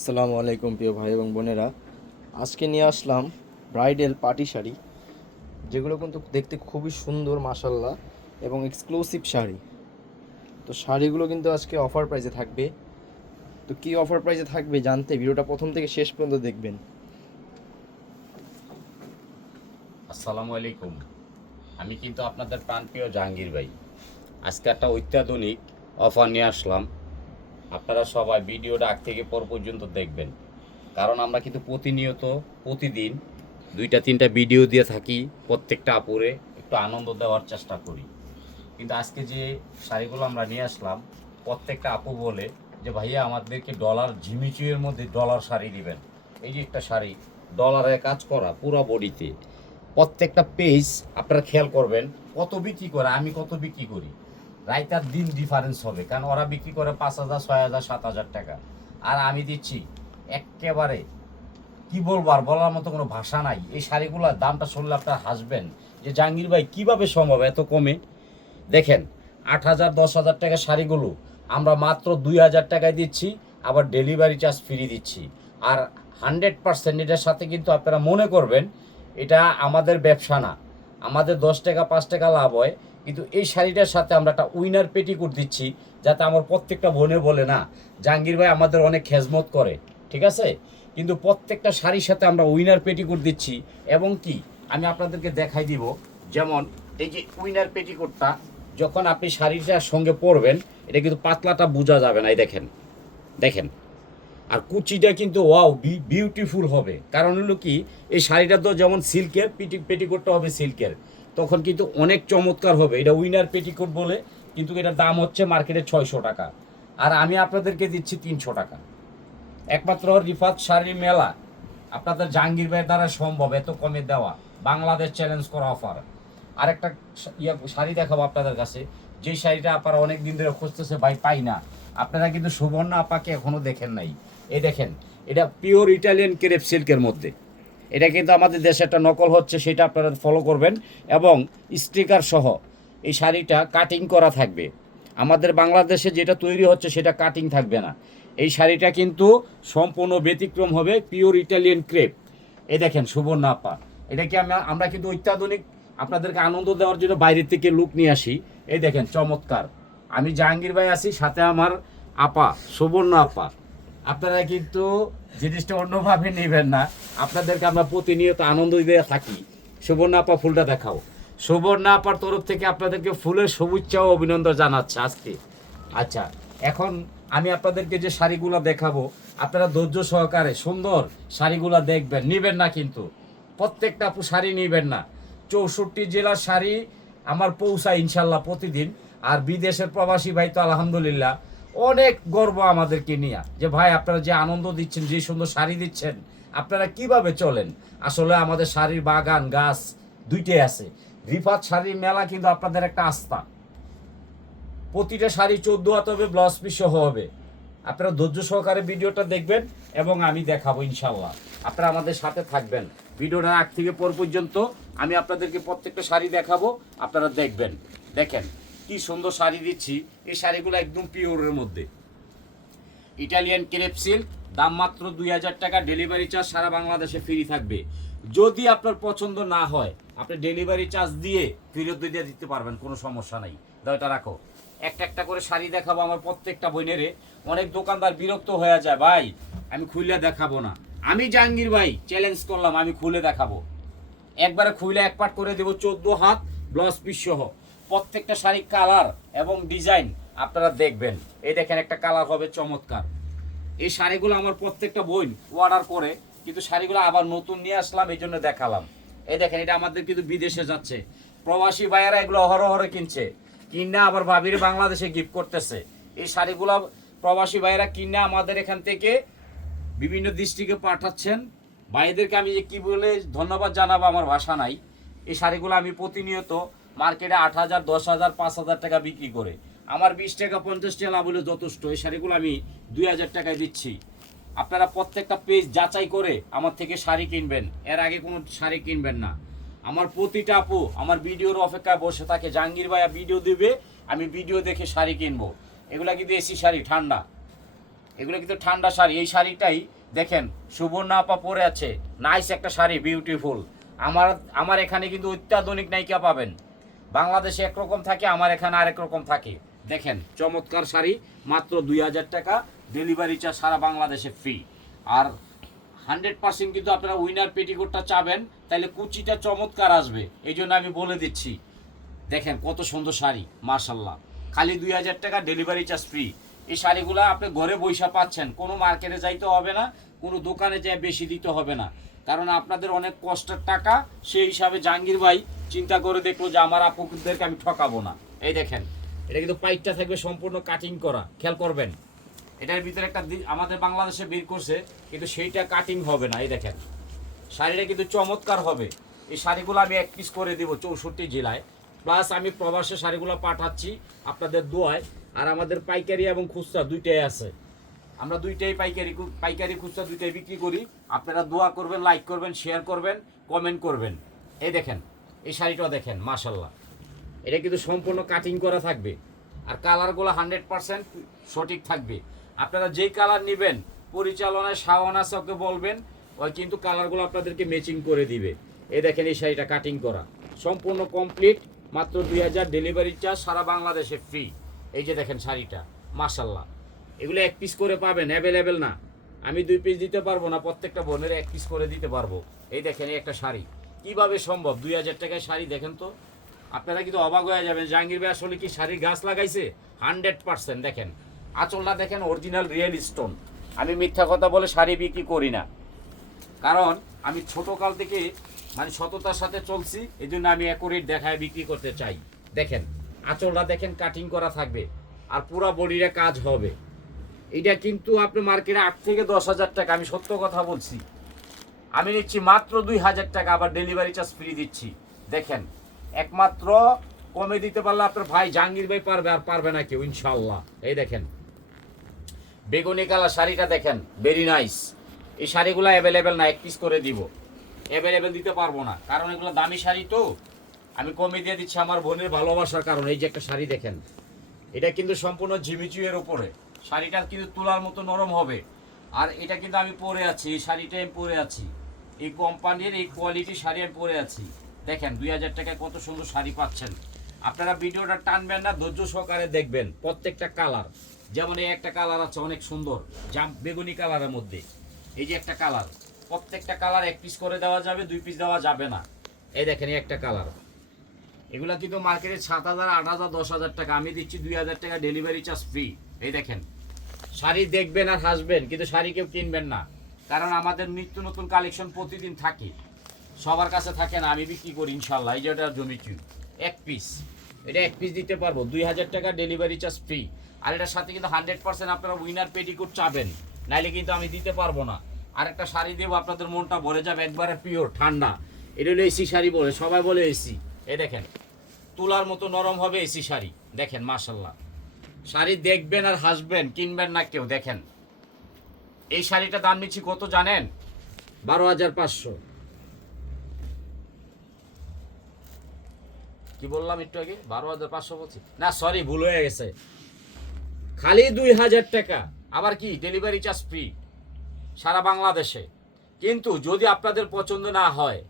আসসালামু আলাইকুম প্রিয় ভাই এবং বোনেরা। আজকে নিয়ে আসলাম ব্রাইডাল পার্টি শাড়ি, যেগুলো কিন্তু দেখতে খুবই সুন্দর মাসাল্লাহ এবং এক্সক্লুসিভ শাড়ি। তো শাড়িগুলো কিন্তু আজকে অফার প্রাইসে থাকবে। তো কি অফার প্রাইসে থাকবে জানতে ভিডিওটা প্রথম থেকে শেষ পর্যন্ত দেখবেন। আসসালামু আলাইকুম। আমি কিন্তু আপনাদের প্রাণপ্রিয় জাহাঙ্গীর ভাই। আজকে একটা অত্যাধুনিক অফার নিয়ে আসলাম। আপনারা সবাই ভিডিওটা আগ থেকে পর পর্যন্ত দেখবেন। কারণ আমরা কিন্তু প্রতিনিয়ত, প্রতিদিন দুইটা, তিনটা ভিডিও দিয়ে থাকি, প্রত্যেকটা আপুরে একটু আনন্দ দেওয়ার চেষ্টা করি। কিন্তু আজকে যে শাড়িগুলো আমরা নিয়ে আসলাম, প্রত্যেকটা আপু বলে যে, ভাইয়া, আমাদেরকে ডলার ঝিমিচুয়ের মধ্যে ডলার শাড়ি দিবেন। এই যে একটা শাড়ি, ডলারে কাজ করা পুরো বডিতে। প্রত্যেকটা পেজ আপনারা খেয়াল করবেন, কত বিক্রি করে, আমি কত বিক্রি করি। রাইতার দিন ডিফারেন্স হবে। কারণ ওরা বিক্রি করে পাঁচ হাজার, ছয় হাজার, সাত হাজার টাকা। আর আমি দিচ্ছি একেবারে কি বলব আর বলার মতো কোনো ভাষা নাই। এই শাড়িগুলোর দামটা শুনলে আপনারা হাসবেন যে, জাহাঙ্গীর ভাই, কীভাবে সম্ভব এত কমে? দেখেন, আট হাজার, দশ হাজার টাকা শাড়িগুলো আমরা মাত্র দুই হাজার টাকায় দিচ্ছি, আবার ডেলিভারি চার্জ ফ্রি দিচ্ছি। আর হান্ড্রেড পার্সেন্ট এটার সাথে কিন্তু আপনারা মনে করবেন, এটা আমাদের ব্যবসা না। আমাদের দশ টাকা, পাঁচ টাকা লাভ হয়। কিন্তু এই শাড়িটার সাথে আমরা একটা উইনার পেটিকুট দিচ্ছি, যাতে আমার প্রত্যেকটা বোনে বলে, না, জাহাঙ্গীর ভাই আমাদের অনেক খেজমত করে। ঠিক আছে? কিন্তু প্রত্যেকটা শাড়ির সাথে আমরা উইনার পেটিকুট দিচ্ছি, এবং কি? আমি আপনাদেরকে দেখাই দিব, যেমন এই যে উইনার পেটিকুটটা যখন আপনি শাড়িটার সঙ্গে পরবেন, এটা কিন্তু পাতলাটা বোঝা যাবে না, এই দেখেন। দেখেন। আর কুচিটা কিন্তু ওয়াও বিউটিফুল হবে। কারণ হলো কি, এই শাড়িটা তো যেমন সিল্কের পিটি পেটিকোটটা হবে সিল্কের তখন কিন্তু অনেক চমৎকার হবে। এটা উইনার পেটিকোট বলে, কিন্তু এটার দাম হচ্ছে মার্কেটে ছয়শো টাকা। আর আমি আপনাদেরকে দিচ্ছি তিনশো টাকা। একমাত্র রিফাত শাড়ি মেলা। আপনাদের জাহাঙ্গীর ভাইয়ের দ্বারা সম্ভব, এত কমে দেওয়া। বাংলাদেশ চ্যালেঞ্জ করা অফার আরেকটা শা- ইয়া, শাড়ি দেখাবো আপনাদের কাছে। যে শাড়িটা আপনারা অনেক দিন ধরে খুঁজতেছে, ভাই পাই না। আপনারা কিন্তু সুবর্ণ আপাকে এখনও দেখেন নাই। এই দেখেন, এটা পিওর ইটালিয়ান ক্রেপ সিল্কের মধ্যে। এটা কিন্তু আমাদের দেশে একটা নকল হচ্ছে, সেটা আপনারা ফলো করবেন। এবং স্টিকার সহ এই শাড়িটা কাটিং করা থাকবে। আমাদের বাংলাদেশে যেটা তৈরি হচ্ছে, সেটা কাটিং থাকবে না। এই শাড়িটা কিন্তু সম্পূর্ণ ব্যতিক্রম হবে পিওর ইটালিয়ান ক্রেপ এই দেখেন সুবর্ণ আপা এটা কি আমরা আমরা কিন্তু অত্যাধুনিক, আপনাদেরকে আনন্দ দেওয়ার জন্য বাইরের থেকে লুক নিয়ে আসি। এই দেখেন, চমৎকার। আমি জাহাঙ্গীর ভাই আছি, সাথে আমার আপা সুবর্ণ আপা আপনারা কিন্তু জিনিসটা অন্যভাবে নেবেন না। আপনাদেরকে আমরা প্রতিনিয়ত আনন্দ দিয়ে থাকি। সুবর্ণ আপা ফুলটা দেখাও। সুবর্ণ আপার তরফ থেকে আপনাদেরকে ফুলের শুভেচ্ছা ও অভিনন্দন জানাচ্ছে আজকে। আচ্ছা এখন আমি আপনাদেরকে যে শাড়িগুলো দেখাবো, আপনারা ধৈর্য সহকারে সুন্দর শাড়িগুলো দেখবেন। নিবেন না কিন্তু। প্রত্যেকটা আপু শাড়ি নিবেন না। চৌষট্টি জেলার শাড়ি আমার পৌঁছায় ইনশাল্লাহ প্রতিদিন। আর বিদেশের প্রবাসী ভাই তো আলহামদুলিল্লাহ। অনেক গর্ব আমাদেরকে নিয়ে যে ভাই আপনারা যে আনন্দ দিচ্ছেন, যে সুন্দর শাড়ি দিচ্ছেন, আপনারা কীভাবে চলেন? আসলে আমাদের শাড়ির বাগান, গাছ দুইটাই আছে। রিফাত শাড়ির মেলা কিন্তু আপনাদের একটা আস্থা। প্রতিটা শাড়ি চোদ্দ হাত হবে, ব্লাউজ পিস হবে। আপনারা ধৈর্য সহকারে ভিডিওটা দেখবেন এবং আমি দেখাবো ইনশাল্লাহ আপনারা আমাদের সাথে থাকবেন। ভিডিওটা আগ থেকে পর পর্যন্ত আমি আপনাদেরকে প্রত্যেকটা শাড়ি দেখাবো, আপনারা দেখবেন। দেখেন কি সুন্দর শাড়ি দিচ্ছি, এই শাড়িগুলো একদম পিওরের মধ্যে। ইটালিয়ান ক্রেপ সিল্ক দাম মাত্র দুই হাজার টাকা ডেলিভারি চার্জ সারা বাংলাদেশে ফ্রি থাকবে। যদি আপনার পছন্দ না হয়, আপনি ডেলিভারি চার্জ দিয়ে ফেরত দিয়ে দিতে পারবেন, কোনো সমস্যা নাই। দাও এটা রাখো। একটা একটা করে শাড়ি দেখাবো আমার প্রত্যেকটা বইনেরে অনেক দোকানদার বিরক্ত হয়ে যায়, ভাই, আমি খুলে দেখাবো না। আমি জাহাঙ্গীর ভাই চ্যালেঞ্জ করলাম, আমি খুলে দেখাবো। একবারে খুলে এক পাট করে দেবো, চোদ্দ হাত ব্লাউজ পিস সহ। প্রত্যেকটা শাড়ি কালার এবং ডিজাইন আপনারা দেখবেন। এই দেখেন একটা কালার হবে চমৎকার। এই শাড়িগুলো আমার প্রত্যেকটা বই অর্ডার করে, কিন্তু শাড়িগুলো আবার নতুন নিয়ে আসলাম, এই জন্য দেখালাম। এই দেখেন, এটা আমাদের কিন্তু বিদেশে যাচ্ছে। প্রবাসী ভাইয়েরা এগুলো অহরহরে কিনছে। কিনা আবার ভাবির বাংলাদেশে গিফট করতেছে। এই শাড়িগুলো প্রবাসী ভাইয়েরা কিনা আমাদের এখান থেকে বিভিন্ন ডিস্ট্রিক্টে পাঠাচ্ছেন। ভাইদেরকে আমি যে কি বলে ধন্যবাদ জানাব আমার ভাষা নাই। এই শাড়িগুলো আমি প্রতিনিয়ত মার্কেটে আট হাজার, দশ হাজার, পাঁচ হাজার টাকা বিক্রি করে। আমার বিশ টাকা, পঞ্চাশ টাকা লাভ হলে যথেষ্ট। এই শাড়িগুলো আমি দুই হাজার টাকায় দিচ্ছি। আপনারা প্রত্যেকটা পেজ যাচাই করে আমার থেকে শাড়ি কিনবেন। এর আগে কোনো শাড়ি কিনবেন না। আমার প্রতিটা আপু আমার ভিডিওর অপেক্ষায় বসে থাকে, জাহাঙ্গীর ভাইয়া ভিডিও দিবে, আমি ভিডিও দেখে শাড়ি কিনবো। এগুলো কিন্তু এসি শাড়ি, ঠান্ডা। এগুলো কিন্তু ঠান্ডা শাড়ি। এই শাড়িটাই দেখেন, সুবর্ণ আপা পরে আছে। নাইস একটা শাড়ি বিউটিফুল আমার আমার এখানে কিন্তু অত্যাধুনিক নায়িকা পাবেন। বাংলাদেশে একরকম থাকে, আমার এখানে আরেক রকম থাকে। দেখেন, চমৎকার শাড়ি, মাত্র দুই হাজার টাকা ডেলিভারি চার্জ সারা বাংলাদেশে ফ্রি আর হান্ড্রেড পার্সেন্ট কিন্তু আপনারা উইনার পেটিকোটটা চাবেন তাহলে কুচিটা চমৎকার আসবে, এই জন্য আমি বলে দিচ্ছি। দেখেন, কত সুন্দর শাড়ি মার্শাল্লাহ খালি দুই হাজার টাকা ডেলিভারি চার্জ ফ্রি এই শাড়িগুলো আপনি ঘরে বৈশা পাচ্ছেন, কোনো মার্কেটে যাইতে হবে না, কোনো দোকানে যেয়ে বেশি দিতে হবে না। কারণ আপনাদের অনেক কষ্টের টাকা, সেই হিসাবে জাহাঙ্গীর ভাই চিন্তা করে দেখল যে আমার আপুদেরকে আমি ঠকাবো না। এই দেখেন, এটা কিন্তু পাইপটা থাকবে সম্পূর্ণ কাটিং করা, খেয়াল করবেন। এটার ভিতরে একটা আমাদের বাংলাদেশে বের করছে, কিন্তু সেইটা কাটিং হবে না, এই দেখেন। শাড়িটা কিন্তু চমৎকার হবে। এই শাড়িগুলো আমি এক পিস করে দিব চৌষট্টি জেলায়। প্লাস আমি প্রবাসে শাড়িগুলো পাঠাচ্ছি আপনাদের দোয়ায়, আর আমাদের পাইকারি এবং খুচরা দুইটাই আছে। আমরা দুইটাই পাইকারি পাইকারি খুচরা দুইটাই বিক্রি করি। আপনারা দোয়া করবেন লাইক করবেন শেয়ার করবেন কমেন্ট করবেন। এই দেখেন, এই শাড়িটা দেখেন মাশাল্লাহ এটা কিন্তু সম্পূর্ণ কাটিং করা থাকবে। আর কালারগুলো হান্ড্রেড পার্সেন্ট সঠিক থাকবে। আপনারা যেই কালার নেবেন, পরিচালনায় আছে ওকে বলবেন ওই কিন্তু কালারগুলো আপনাদেরকে ম্যাচিং করে দিবে। এই দেখেন, এই শাড়িটা কাটিং করা। সম্পূর্ণ কমপ্লিট মাত্র দুই হাজার ডেলিভারি চার্জ সারা বাংলাদেশে ফ্রি এই যে দেখেন শাড়িটা মাশাল্লাহ এগুলো এক পিস করে পাবেন অ্যাভেলেবেল না। আমি দুই পিস দিতে পারব না, প্রত্যেকটা বোনের এক পিস করে দিতে পারব। এই দেখেন একটা শাড়ি। কীভাবে সম্ভব? দুই হাজার টাকায় শাড়ি, দেখেন তো। আপনারা কিন্তু অবাক হয়ে যাবেন, জাহাঙ্গীর ভাই আসলে কি শাড়ির গাছ লাগাইছে? হান্ড্রেড পার্সেন্ট, দেখেন। আঁচলটা দেখেন অরিজিনাল রিয়েল স্টোন আমি মিথ্যা কথা বলে শাড়ি বিক্রি করি না। কারণ, আমি ছোট কাল থেকে মানে সততার সাথে চলছি এই জন্য আমি অ্যাকুরেট দেখায় বিক্রি করতে চাই। দেখেন, আঁচলটা দেখেন কাটিং করা থাকবে। আর পুরো বডিরে কাজ হবে। এটা কিন্তু আপনি মার্কেটে আট থেকে দশ হাজার টাকা, আমি সত্য কথা বলছি। আমি নিচ্ছি মাত্র দুই হাজার টাকা, আবার ডেলিভারি চার্জ ফ্রি দিচ্ছি। দেখেন, একমাত্র কমে দিতে পারলে আপনার ভাই জাহাঙ্গীর ভাই পারবে আর পারবে না কেউ ইনশাল্লাহ এই দেখেন, বেগুনি কালার শাড়িটা দেখেন ভেরি নাইস এই শাড়িগুলো অ্যাভেলেবেল না, এক পিস করে দিব। অ্যাভেলেবেল দিতে পারব না, কারণ এগুলো দামি শাড়ি তো। আমি কমে দিয়ে দিচ্ছি আমার বোনের ভালোবাসার কারণ, এই যে একটা শাড়ি দেখেন, এটা কিন্তু সম্পূর্ণ ঝিমিচুয়ের উপরে। শাড়িটা কিন্তু তোলার মতো নরম হবে। আর এটা কিন্তু আমি পরে আছি, এই শাড়িটা আমি পরে আছি। এই কোম্পানির এই কোয়ালিটির শাড়ি আমি পরে আছি। দেখেন, দুই হাজার টাকায় কত সুন্দর শাড়ি পাচ্ছেন। আপনারা ভিডিওটা টানবেন না, ধৈর্য সহকারে দেখবেন প্রত্যেকটা কালার। যেমন এই একটা কালার আছে অনেক সুন্দর, জাম বেগুনি কালারের মধ্যে। এই যে একটা কালার, প্রত্যেকটা কালার এক পিস করে দেওয়া যাবে, দুই পিস দেওয়া যাবে না। এই দেখেন, এই একটা কালার। এগুলা কিন্তু মার্কেটে সাত হাজার, আট হাজার, দশ হাজার টাকা। আমি দিচ্ছি দুই হাজার টাকা ডেলিভারি চার্জ ফ্রি এই দেখেন শাড়ি দেখবেন আর হাসবেন, কিন্তু শাড়ি কেউ কিনবেন না। কারণ আমাদের নিত্য নতুন কালেকশন প্রতিদিন থাকে। সবার কাছে থাকে না, আমি বিক্রি করি ইনশাল্লাহ এই যে ওটা জমি জমিচু এক পিস এটা এক পিস দিতে পারব, দুই হাজার টাকা ডেলিভারি চার্জ ফ্রি আর এটার সাথে কিন্তু হান্ড্রেড পার্সেন্ট আপনারা উইনার পেটিকোট চাবেন। নাইলে কিন্তু আমি দিতে পারব না। আর একটা শাড়ি দেবো, আপনাদের মনটা ভরে যাবে, একবারে পিওর ঠান্ডা। এটা হলো এসি শাড়ি বলে, সবাই বলে এসি। এই দেখেন, তুলার মতো নরম হবে এসি শাড়ি। দেখেন মাশাল্লাহ শাড়ি দেখবেন আর হাসবেন কিনবেন না কেউ দেখেন। এই শাড়িটা দাম নিচ্ছি কত জানেন? বারো হাজার পাঁচশো। কি বললাম একটু আগে? বারো হাজার পাঁচশো বলছি। না সরি ভুল হয়ে গেছে। খালি দুই হাজার টাকা আবার কি ডেলিভারি চার্জ ফ্রি সারা বাংলাদেশে। কিন্তু যদি আপনাদের পছন্দ না হয়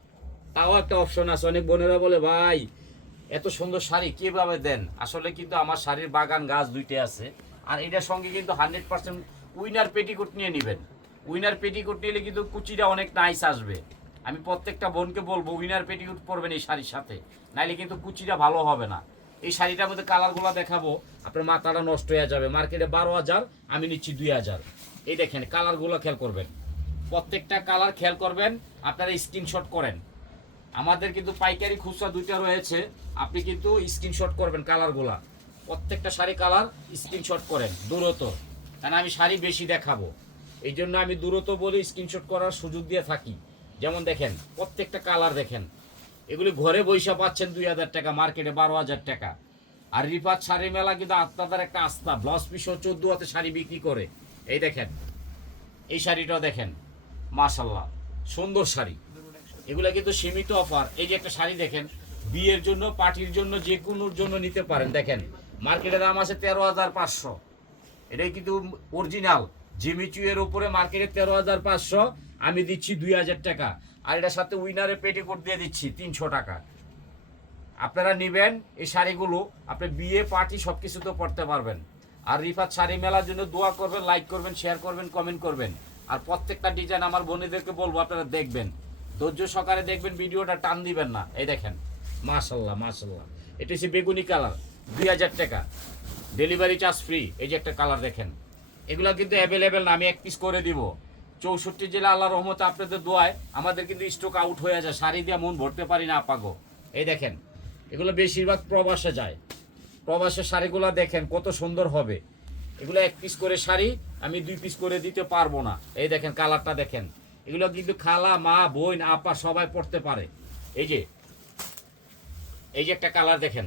তাও একটা অপশন আছে অনেক বোনেরা বলে ভাই এত সুন্দর শাড়ি কীভাবে দেন? আসলে কিন্তু আমার শাড়ির বাগান গাছ দুইটা আছে। আর এটার সঙ্গে কিন্তু হান্ড্রেড পার্সেন্ট উইনার পেটিকোট নিয়ে নেবেন। উইনার পেটিকোট নিলে কিন্তু কুচিটা অনেক নাইস আসবে। আমি প্রত্যেকটা বোনকে বলব, উইনার পেটিকোট পরবেন এই শাড়ির সাথে। নাইলে কিন্তু কুচিটা ভালো হবে না। এই শাড়িটার মধ্যে কালারগুলো দেখাবো। আপনার মাথাটা নষ্ট হয়ে যাবে। মার্কেটে বারো হাজার, আমি নিচ্ছি দুই হাজার। এই দেখেন, কালারগুলো খেয়াল করবেন। প্রত্যেকটা কালার খেয়াল করবেন। আপনারা স্ক্রিনশট করেন। আমাদের কিন্তু পাইকারি খুচরা দুইটা রয়েছে। আপনি কিন্তু স্ক্রিনশট করবেন কালারগুলা। প্রত্যেকটা শাড়ি কালার স্ক্রিনশট করেন দূরত কারণ আমি শাড়ি বেশি দেখাবো। এই জন্য আমি দূরত বলে স্ক্রিনশট করার সুযোগ দিয়ে থাকি। যেমন দেখেন, প্রত্যেকটা কালার দেখেন। এগুলি ঘরে বৈশা পাচ্ছেন দুই হাজার টাকা, মার্কেটে বারো হাজার টাকা। আর রিপাত শাড়ি মেলা কিন্তু আপনাদের একটা আস্থা। ব্লাউজ পিসও চোদ্দ হাতে শাড়ি বিক্রি করে। এই দেখেন, এই শাড়িটাও দেখেন। মাশাল্লাহ, সুন্দর শাড়ি। এগুলা কিন্তু সীমিত অফার। এই যে একটা শাড়ি দেখেন, বিয়ের জন্য, পার্টির জন্য, যে কোনোর জন্য নিতে পারেন। দেখেন মার্কেটের দাম আছে তেরো হাজার পাঁচশো। এটাই কিন্তু অরিজিনাল জিমিচু এর উপরে মার্কেটে তেরো হাজার পাঁচশো, আমি দিচ্ছি দুই হাজার টাকা। আর এটার সাথে উইনারের পেটিকোট দিয়ে দিচ্ছি তিনশো টাকা। আপনারা নেবেন এই শাড়িগুলো, আপনি বিয়ে, পার্টি সব কিছুতে পড়তে পারবেন। আর রিফাত শাড়ি মেলার জন্য দোয়া করবেন লাইক করবেন শেয়ার করবেন কমেন্ট করবেন। আর প্রত্যেকটা ডিজাইন আমার বোনেদেরকে বলব, আপনারা দেখবেন। ধৈর্য সকালে দেখবেন ভিডিওটা টান দিবেন না। এই দেখেন। মাশাল্লাহ মাশাল্লাহ। এটা হচ্ছে বেগুনি কালার, দুই হাজার টাকা। Delivery charge free. এই যে একটা কালার দেখেন। এগুলো কিন্তু অ্যাভেলেবেল না, আমি এক পিস করে দিব। চৌষট্টি জেলা আল্লাহ রহমতে আপনাদের দোয়ায় আমাদের কিন্তু স্টক আউট হয়ে যায়। শাড়ি দিয়ে মন ভরতে পারি না আপাগো এই দেখেন, এগুলো বেশিরভাগ প্রবাসে যায়। প্রবাসের শাড়িগুলো দেখেন কত সুন্দর হবে। এগুলো এক পিস করে শাড়ি, আমি দুই পিস করে দিতে পারব না। এই দেখেন, কালারটা দেখেন। এগুলো কিন্তু খালা, মা, বোন, আপা সবাই পড়তে পারে। এই যে এই যে একটা কালার দেখেন।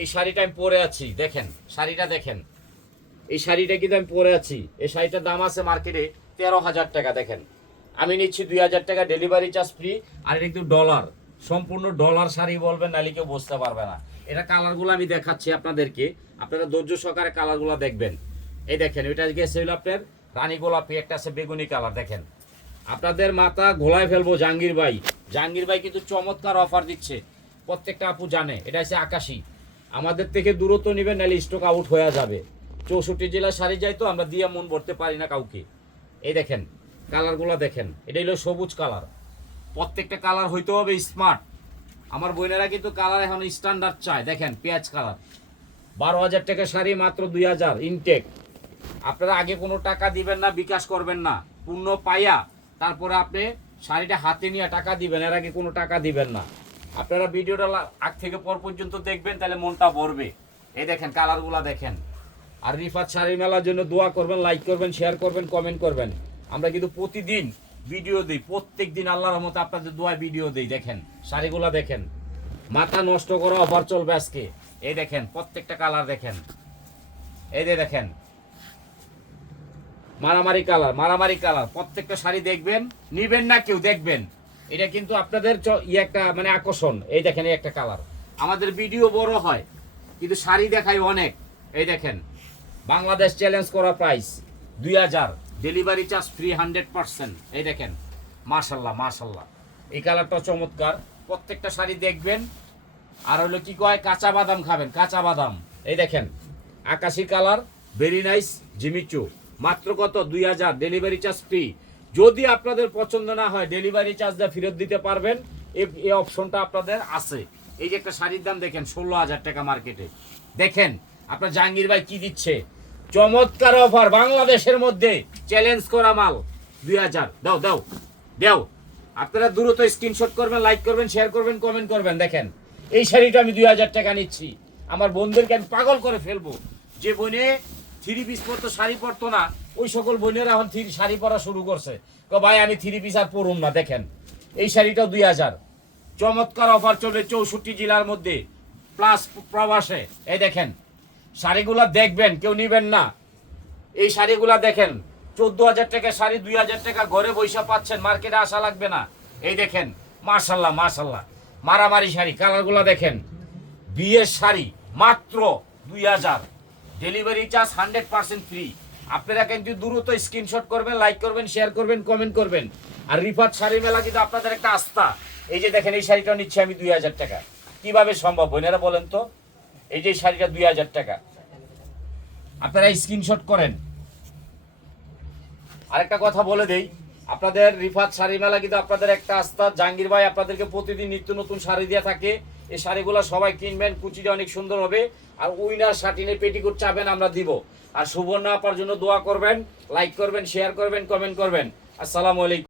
এই শাড়িটা আমি পরে আছি, দেখেন, শাড়িটা দেখেন। এই শাড়িটা কিন্তু আমি পরে আছি। এই শাড়িটার দাম আছে মার্কেটে তেরো হাজার টাকা, দেখেন। আমি নিচ্ছি দুই হাজার টাকা ডেলিভারি চার্জ ফ্রি আর এটা কিন্তু ডলার সম্পূর্ণ ডলার শাড়ি বলবেন, নাহলে কেউ বুঝতে পারবে না। এটা কালারগুলো আমি দেখাচ্ছি আপনাদেরকে। আপনারা ধৈর্য সহকারে কালারগুলো দেখবেন। এই দেখেন ওইটা গেছে আপনার রানী গোলাপি, একটা আছে বেগুনি কালার দেখেন। আপনাদের মাথা ঘোলায় ফেলব জাহাঙ্গীর ভাই। জাহাঙ্গীর ভাই কিন্তু চমৎকার অফার দিচ্ছে। প্রত্যেকটা আপু জানে, এটা হচ্ছে আকাশি। আমাদের থেকে দূরত্ব নেবেন, নাহলে স্টক আউট হয়ে যাবে। চৌষট্টি জেলা শাড়ি যাই তো, আমরা দিয়ে মন ভরতে পারি না কাউকে। এই দেখেন, কালারগুলো দেখেন, এটা হলো সবুজ কালার। প্রত্যেকটা কালার হইতে হবে স্মার্ট আমার বোনেরা কিন্তু কালার এখন স্ট্যান্ডার্ড চায়। দেখেন, পেঁয়াজ কালার। বারো হাজার টাকা শাড়ি মাত্র দুই হাজার ইনটেক আপনারা আগে কোনো টাকা দিবেন না, বিকাশ করবেন না। পূর্ণ পাইয়া তারপরে আপনি শাড়িটা হাতে নিয়ে টাকা দিবেন, এর আগে কোনো টাকা দিবেন না। আপনারা ভিডিওটা আগ থেকে পর পর্যন্ত দেখবেন, তাহলে মনটা ভরবে। এই দেখেন, কালারগুলা দেখেন। আর রিফাত শাড়ি মেলার জন্য দোয়া করবেন লাইক করবেন শেয়ার করবেন কমেন্ট করবেন। আমরা কিন্তু প্রতিদিন ভিডিও দিই, প্রত্যেক দিন আল্লাহর রহমতে আপনাদের দোয়ায় ভিডিও দিই, দেখেন, শাড়িগুলা দেখেন। মাথা নষ্ট করা অফার চলবে আজকে। এই দেখেন, প্রত্যেকটা কালার দেখেন। এই দেখেন মারামারি কালার মারামারি কালার। প্রত্যেকটা শাড়ি দেখবেন, নিবেন না কেউ, দেখবেন। এটা কিন্তু আপনাদের ইয়ে একটা মানে আকর্ষণ। এই দেখেন, এই একটা কালার। আমাদের ভিডিও বড় হয়, কিন্তু শাড়ি দেখায় অনেক। এই দেখেন, বাংলাদেশ চ্যালেঞ্জ করা প্রাইস দুই হাজার। Delivery charge free hundred percent এই দেখেন, মাশাল্লাহ মাশাল্লাহ। এই কালারটা চমৎকার। প্রত্যেকটা শাড়ি দেখবেন। আর হলো কি কয়? কাঁচা বাদাম খাবেন, কাঁচা বাদাম। এই দেখেন, আকাশি কালার ভেরি নাইস জিমিচু মাত্র কত? দুই হাজার। ডেলিভারি চার্জ ফ্রি যদি আপনাদের পছন্দ না হয় ডেলিভারি চার্জটা ফেরত দিতে পারবেন। এই- অপশনটা আপনাদের আছে। এই যে একটা শাড়ির দাম দেখেন, ষোলো হাজার টাকা মার্কেটে দেখেন, আপনার জাহাঙ্গীর ভাই কি দিচ্ছে? চমৎকার অফার বাংলাদেশের মধ্যে চ্যালেঞ্জ করা মাল। দুই হাজার। দাও দাও দাও। আপনারা দ্রুত স্ক্রিনশট করবেন লাইক করবেন শেয়ার করবেন কমেন্ট করবেন। দেখেন, এই শাড়িটা আমি দুই হাজার টাকা নিচ্ছি। আমার বোনদেরকে আমি পাগল করে ফেলব। যে বোনে থ্রি পিস পরতো, শাড়ি পরতো না। ওই সকল বোনেরা এখন থ্রি শাড়ি পরা শুরু করছে। ভাই, আমি থ্রি পিস আর পরুম না, দেখেন। এই শাড়িটাও দুই হাজার। চমৎকার অফার চলবে চৌষট্টি জেলার মধ্যে, প্লাস প্রবাসে। এই দেখেন, শাড়িগুলা দেখবেন, কেউ নিবেন না। এই শাড়িগুলা দেখেন, চোদ্দ হাজার টাকা শাড়ি, দুই হাজার টাকা ঘরে বৈশা পাচ্ছেন, মার্কেটে আসা লাগবে না। এই দেখেন মার্শাল্লাহ মার্শাল্লাহ মারামারি শাড়ি, কালারগুলা দেখেন। বিয়ের শাড়ি, মাত্র দুই হাজার। Delivery charge hundred percent free আপনারা কিন্তু দ্রুত স্ক্রিনশট করবেন লাইক করবেন শেয়ার করবেন কমেন্ট করবেন। আর রিফাত শাড়ি মেলা কিন্তু আপনাদের একটা আস্থা। এই যে দেখেন, এই শাড়িটা নিচ্ছি আমি দুই হাজার টাকা। কীভাবে সম্ভব? বোনেরা বলেন তো। এই যে শাড়িটা দুই হাজার টাকা। আপনারা স্ক্রিনশট করেন। আরেকটা কথা বলে দেই। আপনাদের রিফাত শাড়ি মেলা কিন্তু আপনাদের একটা আস্থা। জাহাঙ্গীর ভাই আপনাদেরকে প্রতিদিন নিত্য নতুন শাড়ি দিয়ে থাকে। এই শাড়িগুলো সবাই কিনবেন, কুচিটা অনেক সুন্দর হবে। আর উইনার শাটিনের পেটিকোট চাবেন আমরা দিব। আর সুবর্ণ আপার জন্য দোয়া করবেন লাইক করবেন শেয়ার করবেন কমেন্ট করবেন। আসসালামু আলাইকুম।